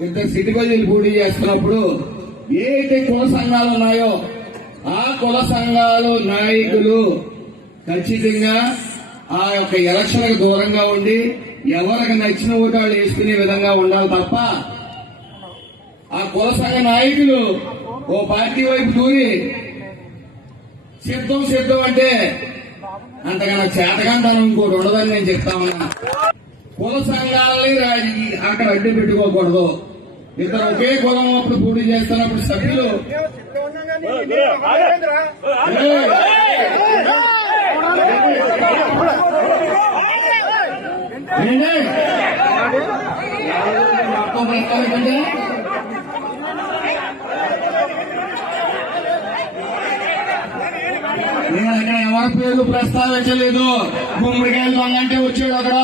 ఇద్దరు సిటీ బజీలు పోటీ చేస్తున్నప్పుడు ఏదైతే కుల సంఘాలు ఉన్నాయో ఆ కుల సంఘాలు నాయకులు ఖచ్చితంగా ఆ యొక్క ఎలక్షన్ కు దూరంగా ఉండి ఎవరికి నచ్చిన ఓటాలు వేసుకునే విధంగా ఉండాలి తప్ప ఆ కుల సంఘ నాయకులు ఓ పార్టీ వైపు దూరి సిద్ధం అంటే అంతకన్నా చేతకంతనం ఇంకోటి ఉండదని నేను చెప్తా ఉన్నా. కుల సంఘాలని అక్కడ అడ్డు పెట్టుకోకూడదు. ఇద్దరు ఒకే కులం అప్పుడు పోటీ చేస్తున్నప్పుడు సభ్యులు నేను అక్కడ ఎవరి పేరు ప్రస్తావించలేదు. గుమ్మడికాయలు దొంగ అంటే వచ్చాడు అక్కడ.